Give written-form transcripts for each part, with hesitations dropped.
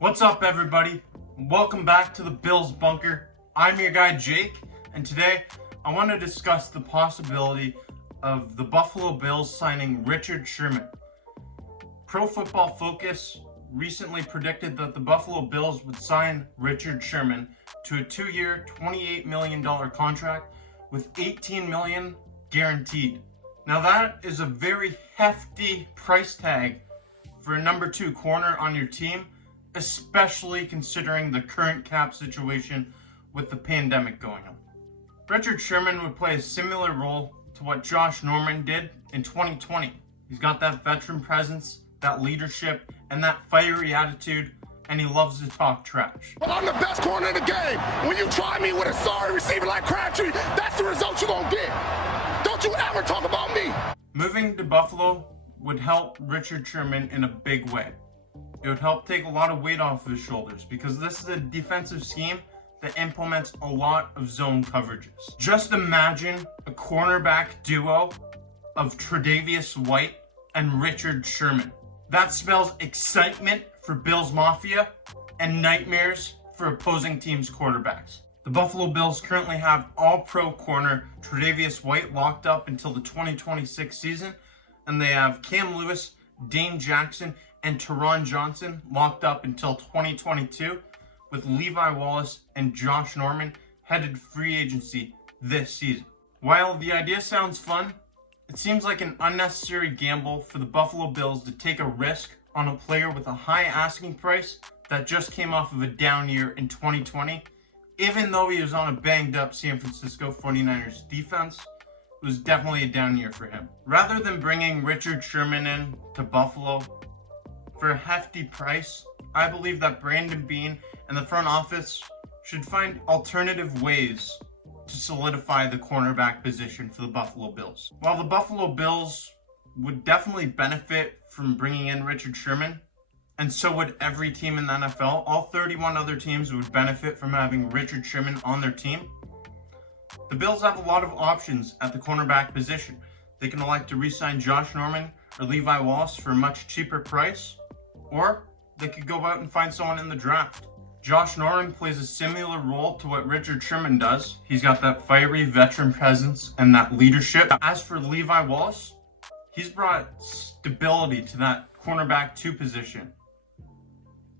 What's up, everybody? Welcome back to the Bills Bunker. I'm your guy, Jake, and today I want to discuss the possibility of the Buffalo Bills signing Richard Sherman. Pro Football Focus recently predicted that the Buffalo Bills would sign Richard Sherman to a 2-year, $28 million contract with $18 million guaranteed. Now that is a very hefty price tag for a number 2 corner on your team, especially considering the current cap situation with the pandemic going on. Richard Sherman would play a similar role to what Josh Norman did in 2020. He's got that veteran presence, that leadership, and that fiery attitude, and he loves to talk trash. But I'm the best corner in the game. When you try me with a sorry receiver like Crabtree, that's the result you're going to get. Don't you ever talk about me. Moving to Buffalo would help Richard Sherman in a big way. It would help take a lot of weight off of his shoulders because this is a defensive scheme that implements a lot of zone coverages. Just imagine a cornerback duo of Tre'Davious White and Richard Sherman. That spells excitement for Bills Mafia and nightmares for opposing teams' quarterbacks. The Buffalo Bills currently have all-pro corner Tre'Davious White locked up until the 2026 season, and they have Cam Lewis, Dane Jackson, and Taron Johnson locked up until 2022, with Levi Wallace and Josh Norman headed free agency this season. While the idea sounds fun, it seems like an unnecessary gamble for the Buffalo Bills to take a risk on a player with a high asking price that just came off of a down year in 2020. Even though he was on a banged up San Francisco 49ers defense, it was definitely a down year for him. Rather than bringing Richard Sherman in to Buffalo for a hefty price, I believe that Brandon Beane and the front office should find alternative ways to solidify the cornerback position for the Buffalo Bills. While the Buffalo Bills would definitely benefit from bringing in Richard Sherman, and so would every team in the NFL, all 31 other teams would benefit from having Richard Sherman on their team. The Bills have a lot of options at the cornerback position. They can elect to re-sign Josh Norman or Levi Wallace for a much cheaper price, or they could go out and find someone in the draft. Josh Norman plays a similar role to what Richard Sherman does. He's got that fiery veteran presence and that leadership. As for Levi Wallace, he's brought stability to that cornerback 2 position,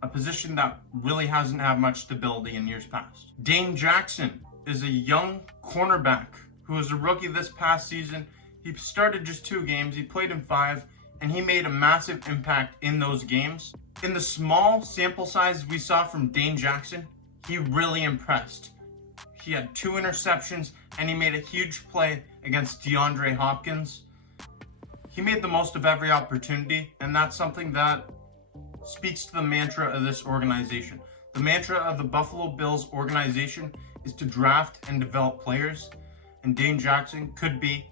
a position that really hasn't had much stability in years past. Dane Jackson is a young cornerback who was a rookie this past season. He started just 2 games, he played in 5, and he made a massive impact in those games. In the small sample size we saw from Dane Jackson, he really impressed. He had 2 interceptions, and he made a huge play against DeAndre Hopkins. He made the most of every opportunity, and that's something that speaks to the mantra of this organization. The mantra of the Buffalo Bills organization is to draft and develop players, and Dane Jackson could be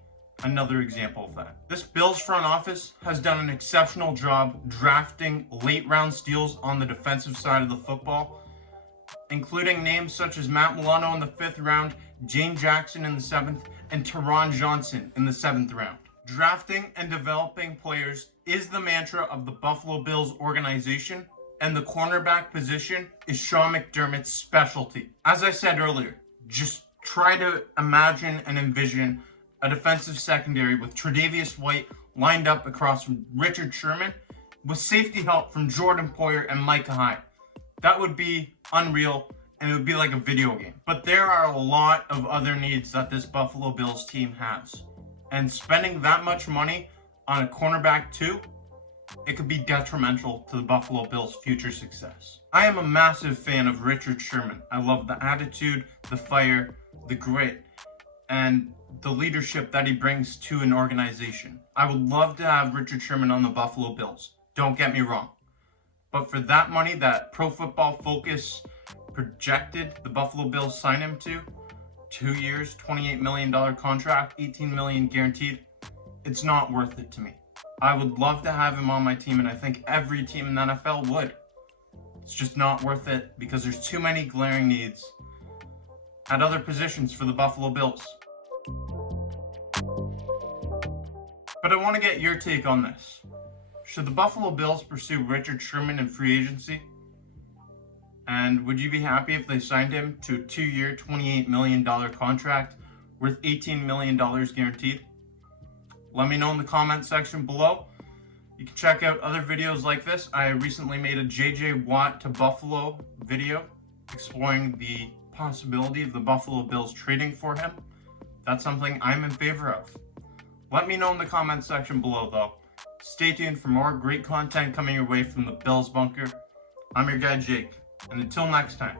another example of that. This Bills front office has done an exceptional job drafting late round steals on the defensive side of the football, including names such as Matt Milano in the 5th round, Jane Jackson in the 7th, and Taron Johnson in the 7th round. Drafting and developing players is the mantra of the Buffalo Bills organization, and the cornerback position is Sean McDermott's specialty. As I said earlier, just try to imagine and envision a defensive secondary with Tre'Davious White lined up across from Richard Sherman with safety help from Jordan Poyer and Micah Hyde. That would be unreal, and it would be like a video game. But there are a lot of other needs that this Buffalo Bills team has, and spending that much money on a cornerback 2, it could be detrimental to the Buffalo Bills' future success. I am a massive fan of Richard Sherman. I love the attitude, the fire, the grit, and the leadership that he brings to an organization. I would love to have Richard Sherman on the Buffalo Bills. Don't get me wrong. But for that money that Pro Football Focus projected the Buffalo Bills sign him to, 2 years, $28 million contract, $18 million guaranteed, it's not worth it to me. I would love to have him on my team, and I think every team in the NFL would. It's just not worth it because there's too many glaring needs at other positions for the Buffalo Bills. But I want to get your take on this. Should the Buffalo Bills pursue Richard Sherman in free agency? And would you be happy if they signed him to a 2-year, $28 million contract worth $18 million guaranteed? Let me know in the comment section below. You can check out other videos like this. I recently made a JJ Watt to Buffalo video exploring the possibility of the Buffalo Bills trading for him. That's something I'm in favor of. Let me know in the comment section below though. Stay tuned for more great content coming your way from the Bills Bunker. I'm your guy Jake, and until next time.